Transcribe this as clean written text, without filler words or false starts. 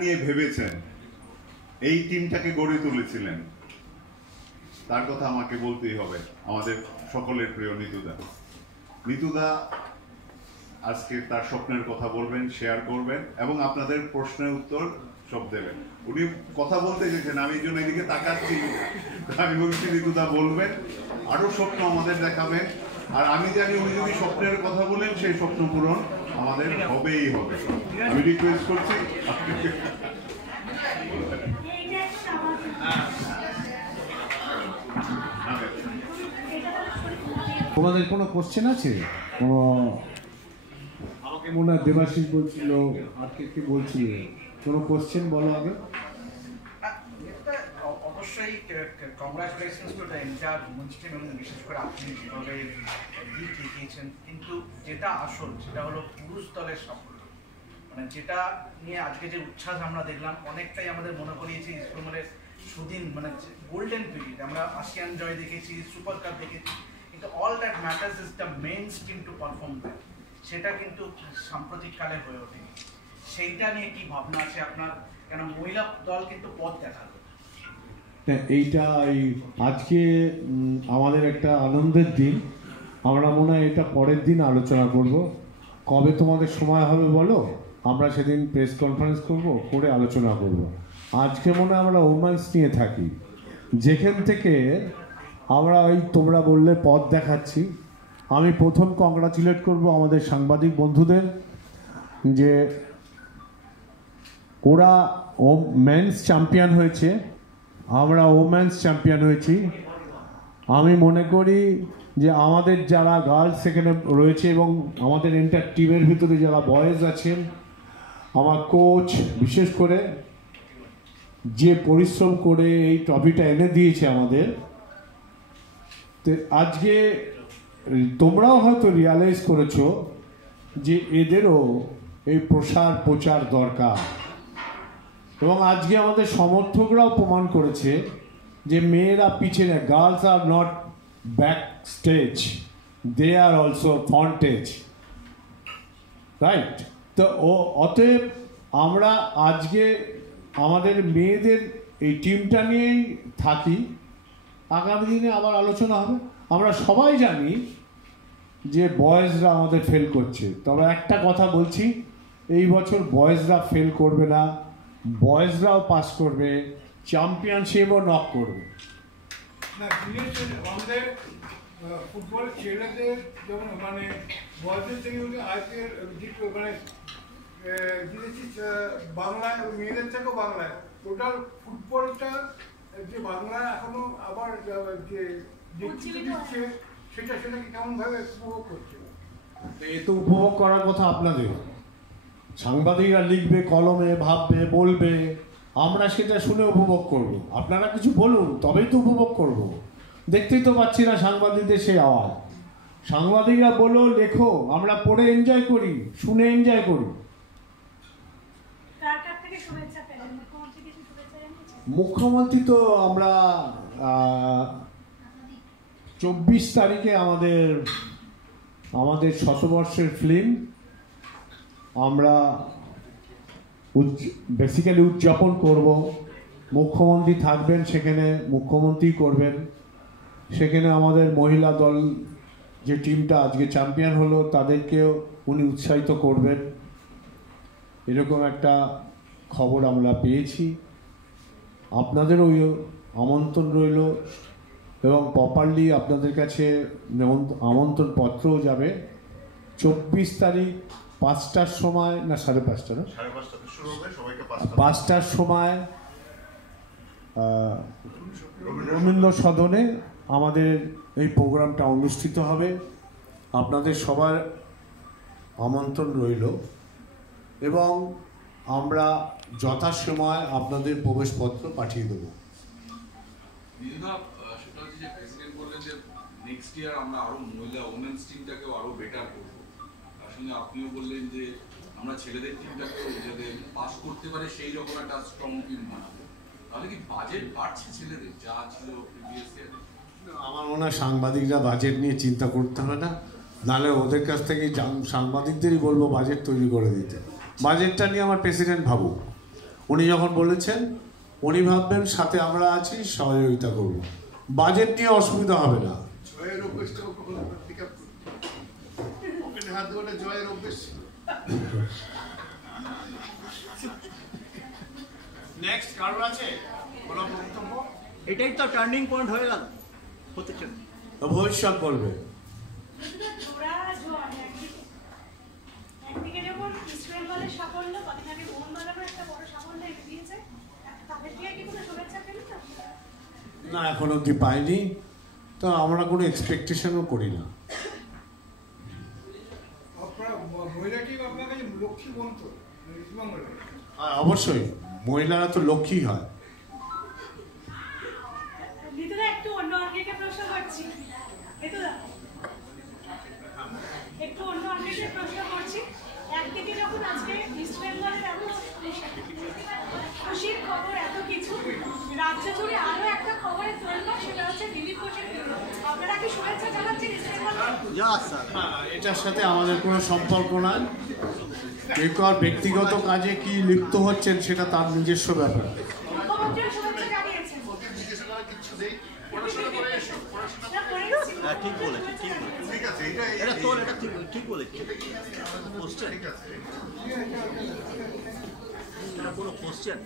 নিয়ে ভেবেছেন, এই টিমটাকে গড়ে তুলেছিলেন, তার কথা আমাকে বলতেই হবে। আমাদের সকলের প্রিয় নিতুদা। নিতুদা আজকে তার স্বপ্নের কথা বলবেন, শেয়ার করবেন এবং আপনাদের প্রশ্নের উত্তর সব দেবেন। উনি কথা বলতে গেছেন, আমি এই জন্য এদিকে তাকাচ্ছি, আমি বলছি নিতুদা বলবেন, আরো স্বপ্ন আমাদের দেখাবেন। আর আমি জানি উনি যদি স্বপ্নের কথা বলেন, সেই স্বপ্ন পূরণ আমাদের হবেই হবে। আমি রিকোয়েস্ট করছি তোমাদের কোনো কোশ্চেন আছে? কোনো আমাকে মনে হয় দেবাশিস বলছিল, আর কে বলছিল, কোনো কোশ্চেন বলো আগে। অবশ্যই congratulations to the entire women's team, এবং বিশেষ করে আপনি যেভাবে লিড দেখিয়েছেন। কিন্তু যেটা আসল সেটা হলো পুরুষ দলের সাফল্য, মানে যেটা নিয়ে আজকে যে উচ্ছ্বাস আমরা দেখলাম, অনেকটাই আমাদের মনে করিয়েছে ইস্টবেঙ্গলের সুদিন, মানে গোল্ডেন পিরিয়ড। আমরা আসিয়ান জয় দেখেছি, সুপার কাপ দেখেছি, কিন্তু all that matters is the main stream to perform that. সেটা কিন্তু সাম্প্রতিককালে হয়ে ওঠেনি। সেইটা নিয়ে কি ভাবনা আছে আপনার? কেন মহিলা দল কিন্তু পথ দেখালো। এইটা আজকে আমাদের একটা আনন্দের দিন। আমরা মনে হয় এটা পরের দিন আলোচনা করব। কবে তোমাদের সময় হবে বলো, আমরা সেদিন প্রেস কনফারেন্স করব, করে আলোচনা করব। আজকে মনে হয় আমরা ওমেন্স নিয়ে থাকি, যেখান থেকে আমরা তোমরা বললে পথ দেখাচ্ছি। আমি প্রথম কংগ্রাচুলেট করব আমাদের সাংবাদিক বন্ধুদের, যে ওরা মেন্স চ্যাম্পিয়ন হয়েছে, আমরা ওমেন্স চ্যাম্পিয়ন হয়েছি। আমি মনে করি যে আমাদের যারা গার্লস সেখানে রয়েছে এবং আমাদের এন্টার টিমের ভিতরে যারা বয়েজ আছেন, আমার কোচ বিশেষ করে যে পরিশ্রম করে এই ট্রফিটা এনে দিয়েছে আমাদের, তো আজকে তোমরাও হয়তো রিয়ালাইজ করেছো যে এদেরও এই প্রচার দরকার। এবং আজকে আমাদের সমর্থকরাও প্রমাণ করেছে যে মেয়েরা পিছনে, girls are not back stage, they are also frontage, right? তো অতএব আমরা আজকে আমাদের মেয়েদের এই টিমটা নিয়েই থাকি। আগামী দিনে আবার আলোচনা হবে। আমরা সবাই জানি যে বয়েজরা আমাদের ফেল করছে, তবে একটা কথা বলছি, এই বছর বয়েজরা ফেল করবে না, বয়েজরাও পাস করবে, চ্যাম্পিয়নশিপও নক করবে। না, আমাদের ফুটবল ছেলেদের যেমন মানে বয়সের থেকে আজকের মানে জিতেছি বাংলায়, মেয়েদের থেকেও বাংলায়, টোটাল ফুটবলটা যে বাংলায় এখনো আবার যে দিচ্ছে সেটাকে কেমনভাবে উপভোগ করছে? এ তো উপভোগ করার কথা আপনাদের। সাংবাদিকরা লিখবে, কলমে ভাববে, বলবে, আমরা সেটা শুনে উপভোগ করব। আপনারা কিছু বলুন, তবেই তো উপভোগ করব। দেখতেই তো পাচ্ছি না সাংবাদিকদের সেই আওয়াজ। সাংবাদিকরা বলো, লেখো, আমরা পড়ে এনজয় করি, শুনে এনজয় করি। মুখ্যমন্ত্রী তো আমরা 24 তারিখে আমাদের শতবর্ষের ফিল্ম আমরা বেসিক্যালি উদযাপন করব। মুখ্যমন্ত্রী থাকবেন সেখানে, মুখ্যমন্ত্রী করবেন সেখানে। আমাদের মহিলা দল যে টিমটা আজকে চ্যাম্পিয়ন হলো, তাদেরকেও উনি উৎসাহিত করবেন, এরকম একটা খবর আমরা পেয়েছি। আপনাদেরও আমন্ত্রণ রইল এবং প্রপারলি আপনাদের কাছে আমন্ত্রণ পত্রও যাবে। 24 তারিখ 5টার সময়, না 5:30, না 5টার সময় রবীন্দ্র সদনে আমাদের এই প্রোগ্রামটা অনুষ্ঠিত হবে। আপনাদের সবার আমন্ত্রণ রইল এবং আমরা যথাসময় আপনাদের প্রবেশপত্র পাঠিয়ে দেবো। সেটা হচ্ছে যে প্রেসিডেন্ট বললেন যে নেক্সট ইয়ার আমরা আরো মহিলা ওমেন্স টিমটাকেও আরো বেটার করবো। তার সঙ্গে আপনিও বললেন যে আমরা ছেলেদের টিমটাকেও যাতে পাস করতে পারে সেই রকম একটা স্ট্রং টিম বানাবো। তাহলে কি বাজেট বাড়ছে ছেলেদের যা ছিল প্রিভিয়াস ইয়ারে? আমার মনে হয় সাংবাদিকরা বাজেট নিয়ে চিন্তা করতে হবে না, নাহলে ওদের কাছ থেকে সাংবাদিকদেরই বলবো বাজেট তৈরি করে দিতে। বাজেটটা নিয়ে আমার প্রেসিডেন্ট ভাবুক, উনি যখন বলেছেন উনি ভাববেন সাথে আমরা আছি, সহযোগিতা করব, বাজেট নিয়ে অসুবিধা হবে না। জয়ের অভ্যেসটা ওকে হাত ধরে জয়ের অভ্যেস। নেক্সট কারণ আছে কোনো বক্তব্য? এটাই তো টার্নিং পয়েন্ট হয়ে গেল, হতে চলে ভবিষ্যৎ বলবে। একদিকে যেমন ইস্ট বেঙ্গলের সাফল্য, কদিন আগে মোহনবাগানও একটা বড় সাফল্য এনে দিয়েছে, তাদের দিয়ে কি কোনো শুভেচ্ছা পেলি তো? না, এখন অবধি পাইনি, তো আমরা কোনো এক্সপেকটেশনও করি না। আপনারা মহিলা টিম আপনার কাছে লক্ষ্মী বলতো ইস্টবেঙ্গলে? অবশ্যই মহিলারা তো লক্ষ্মী হয়। নিতুদা একটু অন্য অঙ্গিকে প্রশ্ন করছি, নিতুদা একটু অন্য অঙ্গিকে প্রশ্ন করছি। একদিকে যখন আজকে ইস্ট বেঙ্গলের এত খুশির খবর, এত কিছু, রাজ্য জুড়ে আরো একটা খবরের তোললো, সেটা হচ্ছে দিলীপ ঘোষের। আপনারা কি শুভেচ্ছা জানাচ্ছেন ইস্ট বেঙ্গলকে? এটার সাথে আমাদের কোনো সম্পর্ক নাই। কেউ কার ব্যক্তিগত কাজে কি লিপ্ত হচ্ছেন সেটা তার নিজস্ব ব্যাপার। মুখ্যমন্ত্রীও শুভেচ্ছা জানিয়েছেন। হ্যাঁ, ঠিক বলেছে, ঠিক বলেছে। ঠিক আছে, এটা তোর, এটা ঠিক বলেছে। কোশ্চেন, ঠিক আছে। এটা কোনো কোশ্চেন